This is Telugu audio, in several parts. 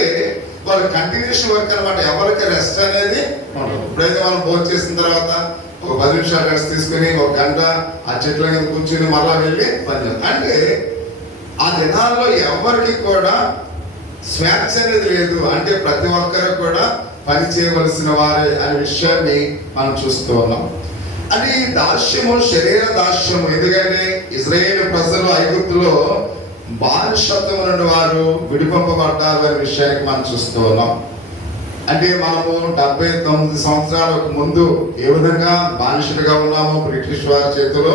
అంటే వాళ్ళు కంటిన్యూషన్ వర్క్ అనమాట. ఎవరికి రెస్ట్ అనేది ఉండదు. ఇప్పుడైతే మనం భోజనం చేసిన తర్వాత ఒక 10 నిమిషాలు రెస్ట్ తీసుకుని ఒక గంట ఆ చెట్ల మీద కూర్చుని మళ్ళా వెళ్ళి పని చేస్తాం. అంటే ఆ దినాల్లో ఎవరికి కూడా స్వేచ్ఛ అనేది లేదు. అంటే ప్రతి ఒక్కరు కూడా పని చేయవలసిన వారే అనే విషయాన్ని మనం చూస్తూ ఉన్నాం. అది ఈ దాస్యము శరీర దాస్యము. ఎందుకంటే ఇజ్రాయేలు ప్రజలు ఐగుప్తులో బానిసత్వం నుండి వారు విడిపింపబడ్డారు అనే విషయానికి మనం చూస్తూ ఉన్నాం. అంటే మనము 79 సంవత్సరాలకు ముందు ఏ విధంగా బానిసలుగా ఉన్నాము బ్రిటిష్ వారి చేతిలో.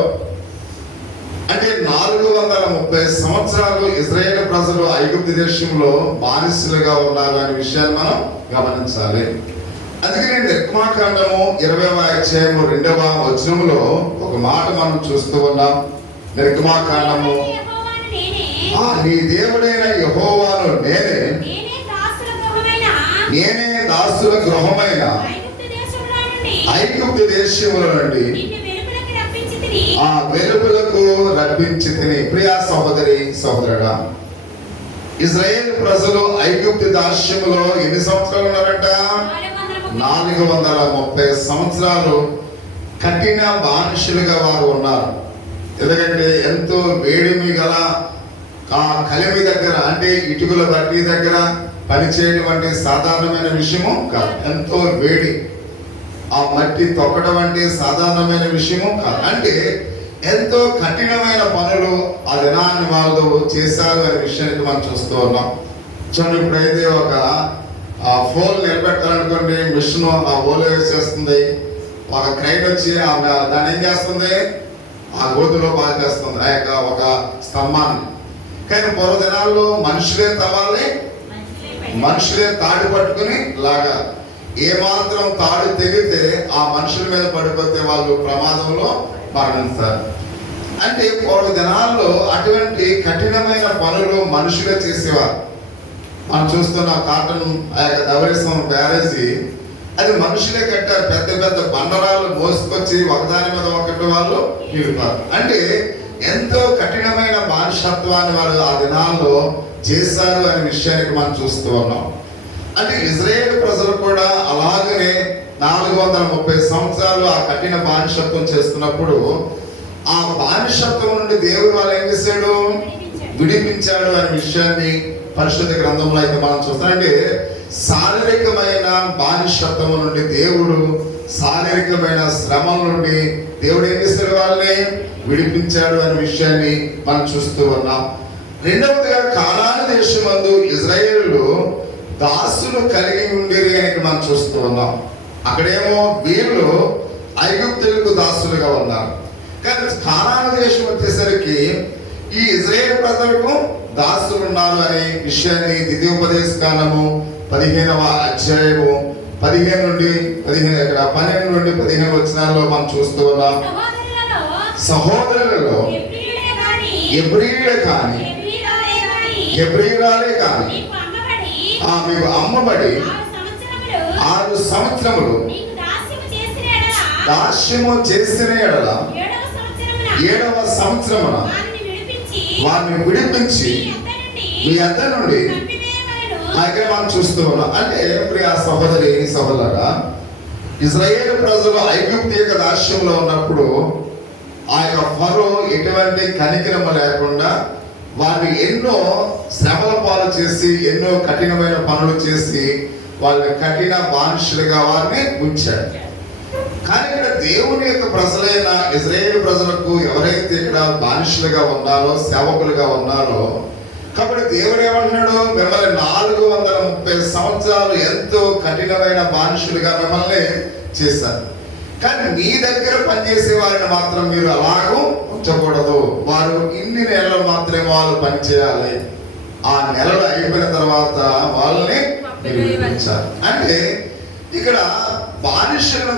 అంటే 430 సంవత్సరాలు ఇజ్రాయేల్ ప్రజలు ఐగుప్తు దేశంలో బానిసలుగా ఉన్నారు అనే విషయాన్ని మనం గమనించాలి. అందుకని నిర్గమాకాండము 20వ అధ్యాయము 2వ వచనములో ఒక మాట మనం చూస్తూ ఉన్నాం. నిర్గమాకాండము, నీ దేవుడైన యెహోవాను నేనే దాసుల గృహమైన ఐగుప్తు దేశముల నుండి ఆ వెలుగులకు రప్పించి తిని. ప్రియా సహోదరి సహోదరుడా, ఇజ్రాయేల్ ప్రజలు ఐగుప్తు దాస్యములో ఎన్ని సంవత్సరాలు ఉన్నారంట? 430 సంవత్సరాలు కఠిన బానిసలుగా వారు ఉన్నారు. ఎందుకంటే ఎంతో వేడిమి గల ఆ కలిమి దగ్గర, అంటే ఇటుకల బట్టి దగ్గర పనిచేయడం అంటే సాధారణమైన విషయము కాదు. ఎంతో వేడి, ఆ మట్టి తొక్కడం అంటే సాధారణమైన విషయము కాదు. అంటే ఎంతో కఠినమైన పనులు ఆ దినాన్ని వాళ్ళు చేశారు అనే విషయానికి మనం చూస్తూ ఉన్నాం. చూడండి, ఇప్పుడైతే ఒక ఫోన్ నిలబెట్టాలనుకోండి, మిషన్ ఆ ఓలో వేసేస్తుంది. ఒక క్రైన్ వచ్చి దాన్ని ఏం చేస్తుంది? ఆ గోతులో బాగా చేస్తుంది ఆ యొక్క ఒక స్తంభాన్ని. కానీ పూర్వ దినాల్లో మనుషులే తవ్వాలి, మనుషులే తాడు పట్టుకుని లాగా. ఏ మాత్రం తాడు తెగితే ఆ మనుషుల మీద పడిపోతే వాళ్ళు ప్రమాదంలో మరణిస్తారు. అంటే పూర్వ దినాల్లో అటువంటి కఠినమైన పనులు మనుషులే చేసేవారు. మనం చూస్తున్న కాటన్ ఆ యొక్క ధవళేశ్వరం బ్యారేజీ, అది మనుషులే కట్టారు. పెద్ద పెద్ద బండరాలు మోసుకొచ్చి ఒకదాని మీద ఒకటి వాళ్ళు నిలిపారు. అంటే ఎంతో కఠినమైన బానిసత్వాన్ని వారు ఆ దినాల్లో చేశారు అనే విషయానికి మనం చూస్తూ ఉన్నాం. అంటే ఇజ్రాయేల్ ప్రజలు కూడా అలాగనే 430 సంవత్సరాలు ఆ కఠిన బానిసత్వం చేస్తున్నప్పుడు ఆ బానిసత్వం నుండి దేవుడు వాళ్ళు ఏం చేశాడు? విడిపించాడు అనే విషయాన్ని పరిశుద్ధ గ్రంథంలో అయితే మనం చూస్తాం. అంటే శారీరకమైన బానిసత్వం నుండి దేవుడు, శారీరకమైన శ్రమల నుండి దేవుడు ఏం చేశాడు? వాళ్ళని విడిపించాడు అనే విషయాన్ని మనం చూస్తూ ఉన్నాం. రెండవదిగా కానాను దేశమందు ఇజ్రాయేలు దాసులు కలిగి ఉండేది అని మనం చూస్తూ ఉన్నాం. అక్కడేమో వీళ్ళు ఐగుప్తులకు దాసులుగా ఉన్నారు. కానీ కానాను దేశం వచ్చేసరికి ఈ ఇజ్రాయేల్ ప్రజలకు దాసులు ఉన్నారు అనే విషయాన్ని ద్వితీయోపదేశకాండము 15వ అధ్యాయము 15 నుండి 15 ఇక్కడ 12 నుండి 15 వచనాల్లో మనం చూస్తూ ఉన్నాం. సహోదరులలో ఎబ్రీయులే కానీ హెబ్రీయురాలే కానీ మీకు అమ్మబడి 6 సంవత్సరములు దాస్యము చేసిన ఎడల 7వ సంవత్సరమున వారిని విడిపించి మీ అద్ద నుండి ఇక్కడ మనం చూస్తూ ఉన్నాం. అంటే ప్రియ సహోదరి సహోదరుడా, ఇజ్రాయేల్ ప్రజలు ఐగుప్తు యొక్క దాస్యంలో ఉన్నప్పుడు ఆ యొక్క ఫరో ఎటువంటి కనికరము లేకుండా వారిని ఎన్నో శ్రమల పాలు చేసి, ఎన్నో కఠినమైన పనులు చేసి వాళ్ళని కఠిన బానిసలుగా వారిని ఉంచాడు. కానీ ఇక్కడ దేవుని యొక్క ప్రజలైన ఇజ్రాయేల్ ప్రజలకు ఎవరైతే ఇక్కడ బానిసలుగా ఉన్నారో, సేవకులుగా ఉన్నారో, కాబట్టి దేవుడు ఏమంటున్నాడు? మిమ్మల్ని 430 సంవత్సరాలు ఎంతో కఠినమైన బానిసలుగా మిమ్మల్ని చేశారు. కానీ మీ దగ్గర పనిచేసే వారిని మాత్రం మీరు అలాగూ ఉంచకూడదు. వారు ఇన్ని నెలలు మాత్రమే వాళ్ళు పనిచేయాలి. ఆ నెలలు అయిపోయిన తర్వాత వాళ్ళని మీరు విడిపించాలి. అంటే ఇక్కడ బానిసలను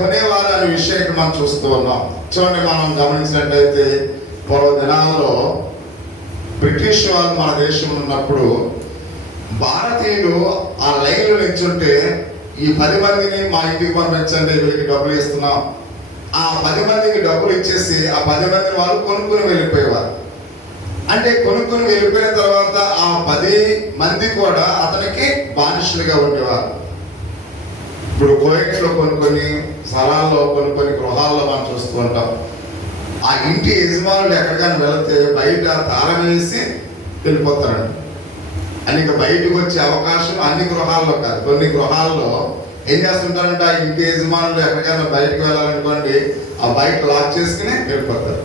కొనేవారు అనే విషయాన్ని మనం చూస్తూ ఉన్నాం. చూడండి, మనం గమనించినట్లయితే పూర్వ దినాల్లో బ్రిటిష్ వాళ్ళు మన దేశంలో ఉన్నప్పుడు భారతీయులు ఆ లైన్లో నిల్చుంటే ఈ 10 మందిని మా ఇంటికి పంపించండి, వీళ్ళకి డబ్బులు ఇస్తున్నాం. ఆ 10 మందికి డబ్బులు ఇచ్చేసి ఆ 10 మందిని వాళ్ళు కొనుక్కుని వెళ్ళిపోయేవారు. అంటే కొనుక్కొని వెళ్ళిపోయిన తర్వాత ఆ 10 మంది కూడా అతనికి బానిసలుగా ఉండేవారు. ఇప్పుడు కోయట్లో కొన్ని స్థలాల్లో కొన్ని గృహాల్లో మనం చూస్తూ ఉంటాం. ఆ ఇంటి యజమానులు ఎక్కడికైనా వెళితే బయట తాళం వేసి వెళ్ళిపోతారండి. అని ఇంకా బయటకు వచ్చే అవకాశం అన్ని గృహాల్లో కాదు, కొన్ని గృహాల్లో ఏం చేస్తుంటారంటే ఆ ఇంటి యజమానులు ఎక్కడికైనా బయటకు వెళ్ళాలనుకోండి, ఆ బయట లాక్ చేసుకుని వెళ్ళిపోతారు.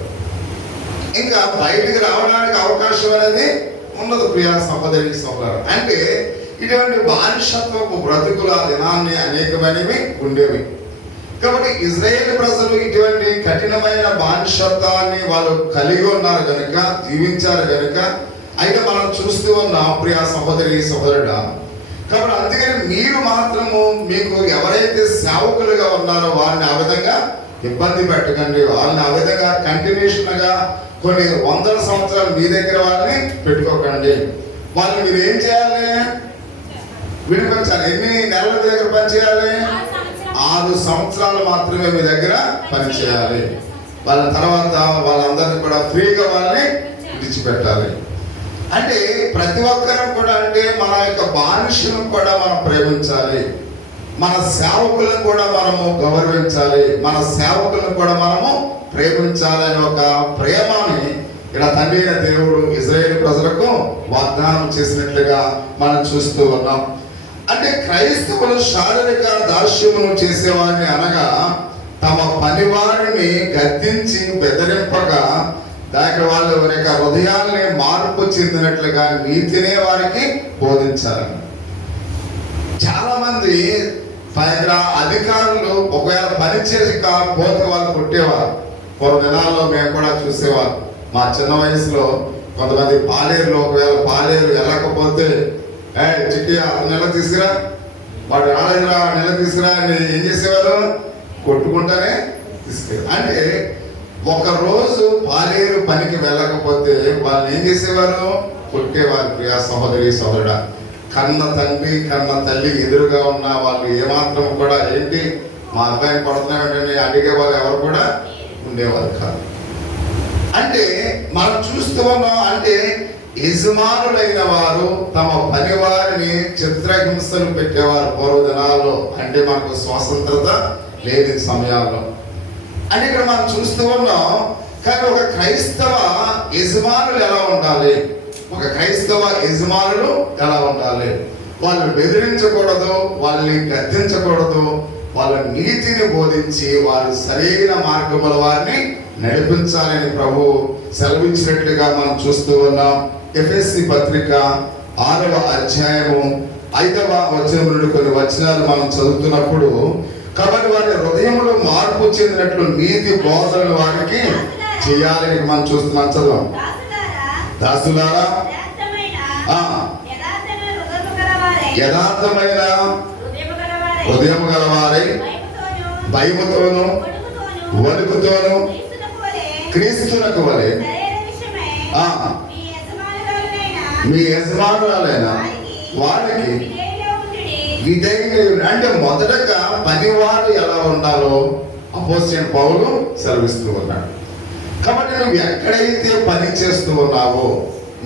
ఇంకా బయటికి రావడానికి అవకాశం అనేది ఉండదు. ప్రియా సహోదరి సహోదరు, అంటే ఇటువంటి బానిసత్వపు బ్రతుకుల దినాన్ని అనేకమైనవి ఉండేవి. కాబట్టి ఇజ్రాయేల్ ప్రజలు ఇటువంటి కఠినమైన బానిసత్వాన్ని వాళ్ళు కలిగి ఉన్నారు కనుక, జీవించారు కనుక, అయితే మనం చూస్తూ ఉన్నాం ప్రియా సహోదరి సహోదరుడా. కాబట్టి అందుకని మీరు మాత్రము మీకు ఎవరైతే సేవకులుగా ఉన్నారో వారిని ఆ విధంగా ఇబ్బంది పెట్టకండి. వాళ్ళని ఆ విధంగా కంటిన్యూషన్గా కొన్ని వందల సంవత్సరాలు మీ దగ్గర వాళ్ళని పెట్టుకోకండి. వాళ్ళని మీరు ఏం చేయాలి? విడిపించాలి. ఎన్ని నెలల మీ దగ్గర పనిచేయాలి? 6 సంవత్సరాలు మాత్రమే మీ దగ్గర పనిచేయాలి. వాళ్ళ తర్వాత వాళ్ళందరినీ కూడా ఫ్రీగా వాళ్ళని విడిచిపెట్టాలి. అంటే ప్రతి ఒక్కరం కూడా అంటే మన యొక్క బానిసలను కూడా మనం ప్రేమించాలి, మన సేవకులను కూడా మనము గౌరవించాలి, మన సేవకులను కూడా మనము ప్రేమించాలని ఒక ప్రేమని ఇలా తండ్రి అయిన దేవుడు ఇజ్రాయేల్ ప్రజలకు వాగ్దానం చేసినట్లుగా మనం చూస్తూ ఉన్నాం. అంటే క్రైస్తవులు శారీరక దాస్యమును చేసేవారిని అనగా తమ పనివారిని గద్దించి బెదిరింపగా దానికి వాళ్ళ యొక్క హృదయాల్ని మార్పు చెందినట్లుగా నీతినే వారికి బోధించాలి. చాలా మంది దగ్గర అధికారులు ఒకవేళ పని చేయకపోతే వాళ్ళు కొట్టేవారు. కొన్ని దినాల్లో మేము కూడా చూసేవారు. మా చిన్న వయసులో కొంతమంది పాలేరులు ఒకవేళ పాలేరు వెళ్ళకపోతే చిట్టి ఆ నెల తీసుకురా, వాడు రాలేదురా నెల తీసుకురా అని ఏం చేసేవారు? కొట్టుకుంటానే తీసుకెళ్ళి. అంటే ఒకరోజు పాలేరు పనికి వెళ్ళకపోతే వాళ్ళని ఏం చేసేవారు? కొట్టేవారు. ప్రియా సహోదరి సహోదరుడా, కన్న తండ్రి కన్న తల్లి ఎదురుగా ఉన్న వాళ్ళు ఏమాత్రం కూడా ఏంటి మా అబ్బాయిని పడుతున్నామంటే అడిగే వాళ్ళు ఎవరు కూడా ఉండేవారు కాదు. అంటే మనం చూస్తూ ఉన్నాం. అంటే యజమానులైన వారు తమ పని వారిని చిత్రహింసలు పెట్టేవారు పూర్వదినాల్లో. అంటే మనకు స్వాతంత్రత లేని సమయాల్లో. అంటే ఇక్కడ మనం చూస్తూ ఉన్నాం. కానీ ఒక క్రైస్తవ యజమానులు ఎలా ఉండాలి? ఒక క్రైస్తవ యజమానులు ఎలా ఉండాలి? వాళ్ళని బెదిరించకూడదు, వాళ్ళని గద్దించకూడదు, వాళ్ళ నీతిని బోధించి వారు సరైన మార్గముల వారిని నడిపించాలని ప్రభు సెలవించినట్లుగా మనం చూస్తూ ఉన్నాం. ఎఫెసీ పత్రిక 6వ అధ్యాయము 5వ వచనం నుండి కొన్ని వచనాలు మనం చదువుతున్నప్పుడు, కాబట్టి వారి హృదయంలో మార్పు చెందినట్లు నీతి బోధనలు వారికి చేయాలని మనం చూస్తున్నాం. చదువు. దాసులారా యథార్థమైన హృదయం గలవారై భయముతోను వణుకుతోను క్రీస్తునకు వలె మీ యజమానురాలైన వారికి విధేయులై. అంటే మొదటగా పనివారు ఎలా ఉండాలో అపోస్తలుడైన పౌలు సెలవిస్తూ ఉన్నాడు. కాబట్టి నువ్వు ఎక్కడైతే పని చేస్తూ ఉన్నావో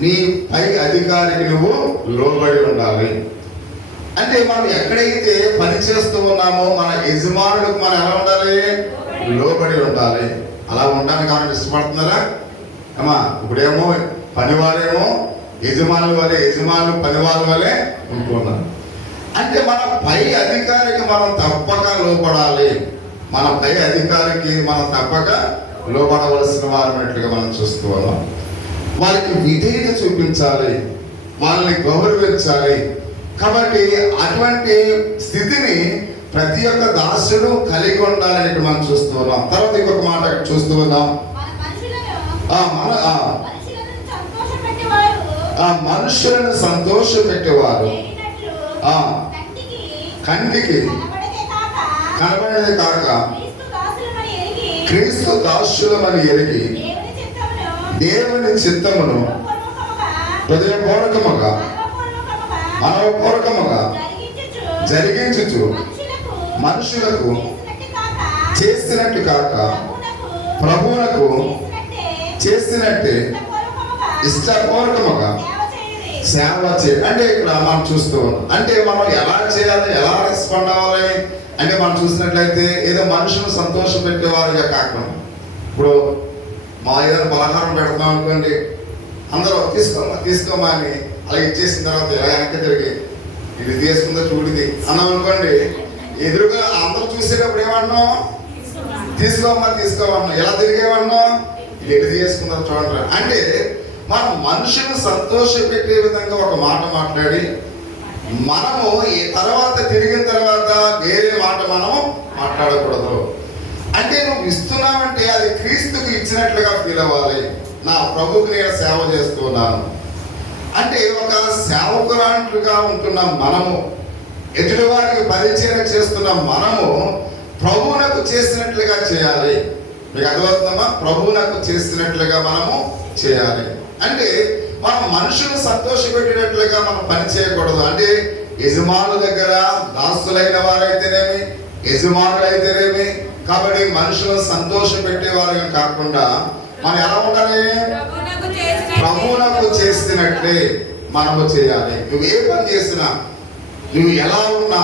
నీ పై అధికారికి నువ్వు లోబడి ఉండాలి. అంటే మనం ఎక్కడైతే పని చేస్తూ ఉన్నామో మన యజమానులకు మనం ఎలా ఉండాలి? లోబడి ఉండాలి. అలా ఉండడానికి కావాలని ఇష్టపడుతున్నారా అమ్మా? ఇప్పుడేమో పనివారేమో యజమానుల వలె, యజమానులు పనివాళ్ళ వలె ఉంటున్నారు. అంటే మన పై అధికారికి మనం తప్పక లోపడాలి. మన పై అధికారికి మనం తప్పక లోబడవలసిన వారినట్లుగా మనం చూస్తూ ఉన్నాం. వాళ్ళకి విధేయత చూపించాలి, వాళ్ళని గౌరవించాలి. కాబట్టి అటువంటి స్థితిని ప్రతి ఒక్క దాసుడు కలిగి ఉండాలని మనం చూస్తూ ఉన్నాం. తర్వాత ఇంకొక మాట చూస్తూ ఉన్నాం. మనుషులను సంతోష పెట్టేవారు కంటికి కనబడేది కాక క్రీస్తు దాసులమని ఎరిగి దేవుని చిత్తమును హృదయపూర్వకముగా మనవపూర్వకముగా జరిగించుచు మనుషులకు చేసినట్టు కాక ప్రభువునకు చేసినట్టే ఇష్టపూర్వకముగా సేవ చేయాలి. అంటే ఇక్కడ మనం చూస్తూ ఉన్నాం. అంటే మనం ఎలా చేయాలి, ఎలా రెస్పాండ్ అవ్వాలి అంటే మనం చూసినట్లయితే ఏదో మనుషులను సంతోషం పెట్టేవారుగా కాకుండా, ఇప్పుడు మా ఏదైనా పలహారం పెడతాం అనుకోండి, అందరూ తీసుకోమా అని అలా ఇచ్చేసిన తర్వాత ఇలా వెనక్కి తిరిగి ఇది తీసుకుందో చూడిది అన్నాం అనుకోండి, ఎదురుగా అందరూ చూసేటప్పుడు ఏమన్నాం, తీసుకోమన్నా ఎలా తిరిగేమన్నాం, ఇది ఎటు తీసుకుందో చూడండి. అంటే మనం మనుషులను సంతోష పెట్టే విధంగా ఒక మాట మాట్లాడి మనము ఈ తర్వాత తిరిగిన తర్వాత వేరే మాట మనం మాట్లాడకూడదు. అంటే నువ్వు ఇస్తున్నావంటే అది క్రీస్తుకు ఇచ్చినట్లుగా ఫీల్ అవ్వాలి. నా ప్రభుకి నేను సేవ చేస్తున్నాను అంటే ఒక సేవకురాంట్లుగా ఉంటున్న మనము, ఎదుటి వారికి పరిచయం చేస్తున్న మనము ప్రభువునకు చేసినట్లుగా చేయాలి. మీకు అర్థమవుతుందమ్మా? ప్రభువునకు చేసినట్లుగా మనము చేయాలి. అంటే మనం మనుషులు సంతోషపెట్టేటట్లుగా మనం పని చేయకూడదు. అంటే యజమానుల దగ్గర దాసులైన వారైతేనేమి, యజమానులైతేనేమి, కాబట్టి మనుషులను సంతోష పెట్టేవారుగా కాకుండా మనం ఎలా ఉండాలి, ప్రభువునకు చేసినట్లే మనము చేయాలి. నువ్వు ఏ పని చేసినా, నువ్వు ఎలా ఉన్నా,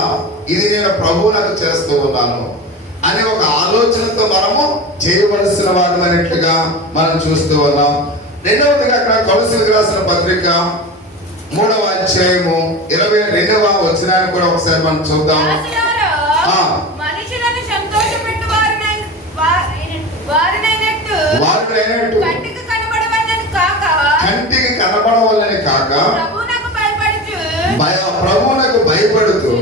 ఇది నేను ప్రభువునకు చేస్తూ ఉన్నాను అనే ఒక ఆలోచనతో మనము చేయవలసిన వారమైనట్లుగా మనం చూస్తూ ఉన్నాం. రెండవదిగా అక్కడ కొలస్సీలకు రాసిన పత్రిక 3వ అధ్యాయము 22వ వచనాన్ని కూడా ఒకసారి మనం చూద్దాం. కంటికి కనబడవలని కాక ప్రభువునకు భయపడుతూ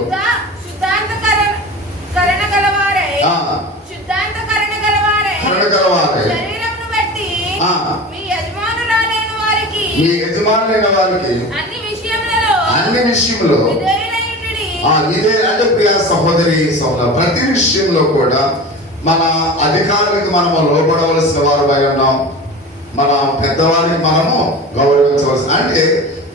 మీ యజమానులైన వారికి అన్ని విషయంలో ఇదే అంటే ప్రియ సహోదరి సహోదరు, ప్రతి విషయంలో కూడా మన అధికారులకు మనము లోబడవలసిన వారమై ఉన్నాం. మన పెద్దవారికి మనము గౌరవించవలసిన, అంటే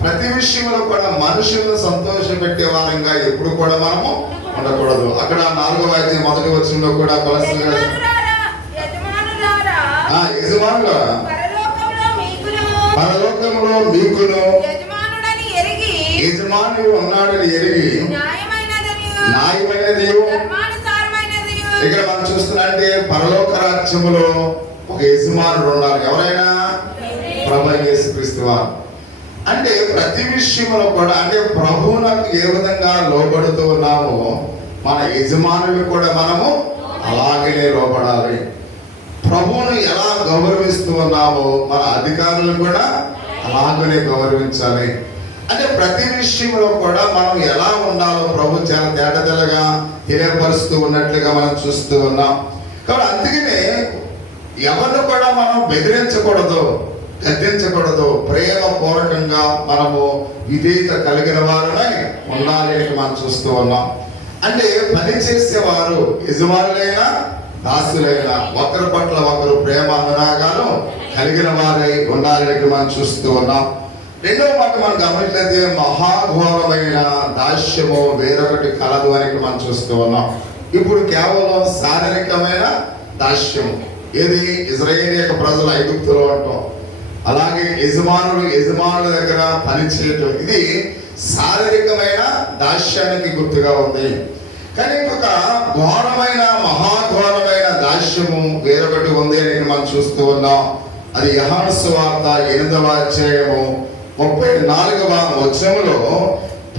ప్రతి విషయంలో కూడా మనుషులను సంతోష పెట్టే వారంగా ఎప్పుడు కూడా మనము ఉండకూడదు. అక్కడ 4వ అధ్యాయం 1వ వచనంలో కూడా కొలస్సీలకు యజమానులారా పరలోకంలో మీకును యజమాని ఉన్నాడని ఎరిగి న్యాయమైనది. ఇక్కడ మనం చూస్తున్నట్టే పరలోక రాజ్యములో ఒక యజమానుడు ఉన్నారు. ఎవరైనా ప్రభువైన యేసుక్రీస్తు వారు. అంటే ప్రతి విషయంలో కూడా అంటే ప్రభువునకు ఏ విధంగా లోబడుతూ ఉన్నామో మన యజమానులు కూడా మనము అలాగే లోబడాలి. ప్రభువును ఎలా గౌరవిస్తూ ఉన్నామో మన అధికారులు కూడా అలాగనే గౌరవించాలి. అంటే ప్రతి విషయంలో కూడా మనం ఎలా ఉండాలో ప్రభు చాలా తేటతెల్లగా తెలియపరుస్తూ ఉన్నట్లుగా మనం చూస్తూ ఉన్నాం. కాబట్టి అందుకనే ఎవరిని కూడా మనం బెదిరించకూడదు, గద్దించకూడదు. ప్రేమ పూర్వకంగా మనము విధేయత కలిగిన వారమై ఉండాలి అని మనం చూస్తూ ఉన్నాం. అంటే పని చేసేవారు యజమానులైనా దాసులైనా ఒకరి పట్ల ఒకరు ప్రేమ అనురాగాలు కలిగిన వారై ఉండాలని మనం చూస్తూ ఉన్నాం. రెండవ మాట మనం గమనించినట్లయితే మహాఘోరమైన దాస్యము వేరొకటి కలదు అని మనం చూస్తూ ఉన్నాం. ఇప్పుడు కేవలం శారీరకమైన దాస్యము, ఏది ఇజ్రాయేల్ యొక్క ప్రజలు ఐగుప్తులో ఉంటాం, అలాగే యజమానుల దగ్గర పనిచేయటం, ఇది శారీరకమైన దాస్యానికి గుర్తుగా ఉంది. కానీ ఇంకొక ఘోరమైన మహాఘోరమైన దాస్యము వేరొకటి ఉంది అని మనం చూస్తూ ఉన్నాం. అది యోహాను సువార్త 8వ అధ్యాయము 34వ వచనములో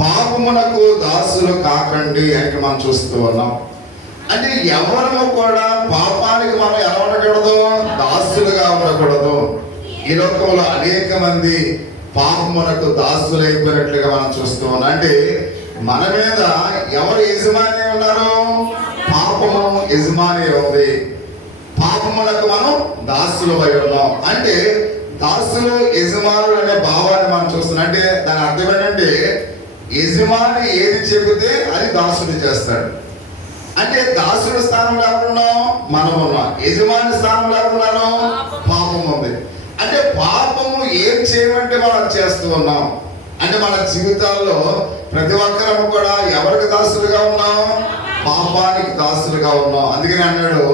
పాపమునకు దాసులు కాకండి అని మనం చూస్తూ ఉన్నాం. అంటే ఎవరు కూడా పాపానికి మనం ఎలా ఉండకూడదు, దాసులుగా ఉండకూడదు. ఈ లోకంలో అనేక మంది పాపమునకు దాసులైపోయినట్లుగా మనం చూస్తూ ఉన్నాం. అంటే మన మీద ఎవరు యజమాని ఉన్నారు, పాపము యజమాని ఉంది. పాపములకు మనం దాసులు అయి ఉన్నాం. అంటే దాసులు యజమానులు అనే భావాన్ని మనం చూస్తున్నాం. అంటే దాని అర్థం ఏంటంటే యజమాని ఏది చెబితే అది దాసుడు చేస్తాడు. అంటే దాసుడి స్థానంలో ఎవరున్నాం, మనం ఉన్నాం. యజమాని స్థానంలో ఎవరున్నాను, పాపం ఉంది. అంటే పాపము ఏం చేయమంటే మనం చేస్తూ ఉన్నాం. అంటే మన జీవితాల్లో ప్రతి ఒక్కరము కూడా ఎవరికి దాసులుగా ఉన్నాం, పాపానికి దాసులుగా ఉన్నాం. అందుకని అన్నాడు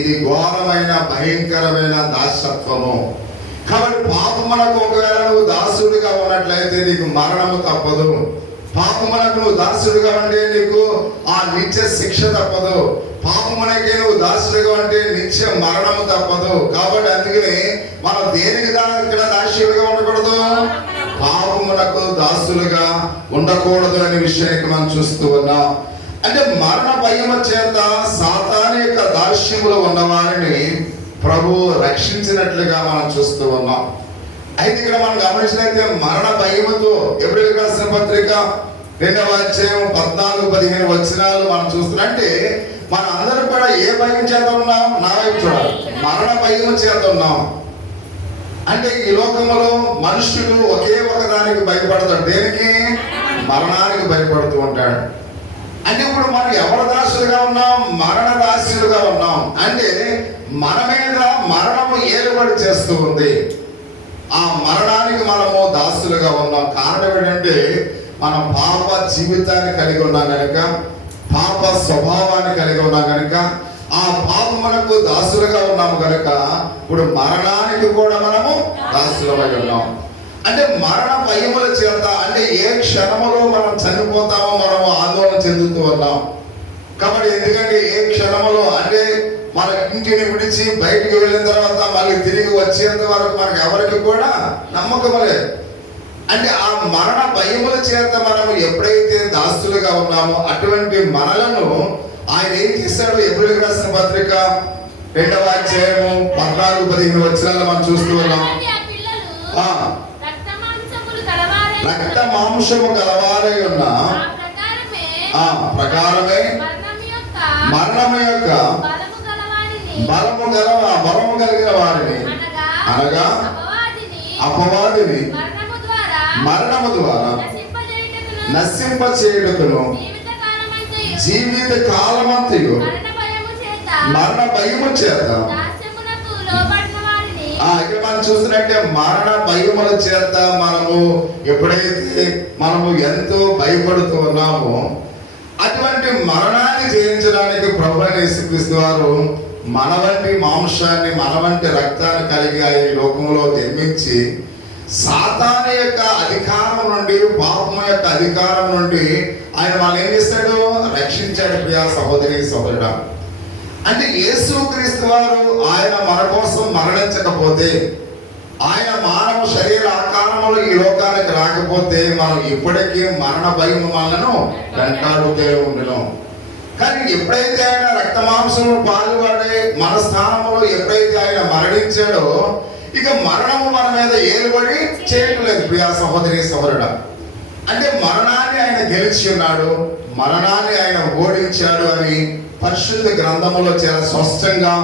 ఇది ఘోరమైన భయంకరమైన దాసత్వము. కాబట్టి పాపమునకు ఒకవేళ నువ్వు దాసుడిగా ఉన్నట్లయితే నీకు మరణము తప్పదు. పాపమునకు నువ్వు దాసుడిగా ఉంటే నీకు ఆ నిత్య శిక్ష తప్పదు. పాపమునకే నువ్వు దాసుడిగా ఉంటే నిత్య మరణము తప్పదు. కాబట్టి అందుకని మనం దేనికి ఇక్కడ దాసులుగా ఉండకూడదు, పాపమునకు దాసులుగా ఉండకూడదు అనే విషయానికి మనం చూస్తూ ఉన్నాం. అంటే మరణ భయము చేత సాతాను యొక్క దాస్యములో ఉన్నవారిని ప్రభు రక్షించినట్లుగా మనం చూస్తూ ఉన్నాం. అయితే ఇక్కడ మనం గమనించినట్లయితే మరణ భయముతో ఎబ్రిల్ రాసిన పత్రిక 2వ అధ్యాయం 14-15 వచనాలు మనం చూస్తున్నాం. అంటే మన అందరం కూడా ఏ భయం చేత ఉన్నాం? నా వైపు చూడాలి. మరణ భయము చేత ఉన్నాం. అంటే ఈ లోకములో మనుష్యుడు ఒకే ఒక దానికి భయపడతాడు. దేనికి? మరణానికి భయపడుతూ ఉంటాడు. అంటే ఇప్పుడు మనం ఎవరి దాసులుగా ఉన్నాం? మరణ దాసులుగా ఉన్నాం. అంటే మన మీద మరణము ఏలుబడి చేస్తూ ఉంది. ఆ మరణానికి మనము దాసులుగా ఉన్నాం. కారణం ఏంటంటే మనం పాప జీవితాన్ని కలిగి ఉన్నాం కనుక, పాప స్వభావాన్ని కలిగి ఉన్నాం కనుక, ఆ పాపమునకు దాసులుగా ఉన్నాము కనుక ఇప్పుడు మరణానికి కూడా మనము దాసులమై ఉన్నాం. అంటే మరణ భయముల చేత, అంటే ఏ క్షణములో మనం చనిపోతామో మనము ఆందోళన చెందుతూ ఉన్నాం. కాబట్టి ఎందుకంటే ఏ క్షణములో, అంటే మన ఇంటిని విడిచి బయటికి వెళ్ళిన తర్వాత మళ్ళీ తిరిగి వచ్చేంత వరకు మనకు ఎవరికి కూడా నమ్మకం లేదు. అంటే ఆ మరణ భయముల చేత మనము ఎప్పుడైతే దాసులుగా ఉన్నామో అటువంటి మనలను ఆయన ఏం చేశాడు? ఎబ్రిల్ రాసిన పత్రిక 2వ అధ్యాయము 14-15 వచనాలు మనం చూస్తూ ఉన్నాం. రక్త మాంసము కలవారై ఉన్న ప్రకారమే మరణము యొక్క బలము కలిగిన వారిని, అనగా అపవాదిని మరణము ద్వారా నశింపచేయుటకును జీవిత కాలమంతయు మరణ భయము చేత, ఇక్కడ మనం చూస్తున్నట్టే మరణ భయముల చేత మనము ఎప్పుడైతే మనము ఎంతో భయపడుతూ ఉన్నామో అటువంటి మరణాన్ని జయించడానికి ప్రభువైన యేసుక్రీస్తు వారు మన వంటి మాంసాన్ని, మన వంటి రక్తాన్ని కలిగి ఈ లోకంలో జన్మించి సాతాను యొక్క అధికారం నుండి, పాపము యొక్క అధికారం నుండి ఆయన వాళ్ళు ఏం చేస్తాడు? రక్షించాడు. ప్రియా సహోదరి సహోదరుడా, అంటే యేసుక్రీస్తు వారు ఆయన మన కోసం మరణించకపోతే, ఆయన మానవ శరీర ఆకారంలో ఈ లోకానికి రాకపోతే మనం ఇప్పటికీ మరణ భయం మనను వెంటాడుతూ ఉండను. కానీ ఎప్పుడైతే ఆయన రక్త మాంసము పాల్గొనే మన స్థానంలో ఎప్పుడైతే ఆయన మరణించాడో ఇక మరణము మన మీద ఏలుబడి చేయట్లేదు. ప్రియా సహోదరి సహోదరుడా, అంటే మరణాన్ని ఆయన గెలిచి ఉన్నాడు, మరణాన్ని ఆయన ఓడించాడు అని పరిశుద్ధ గ్రంథములో చాలా స్పష్టంగా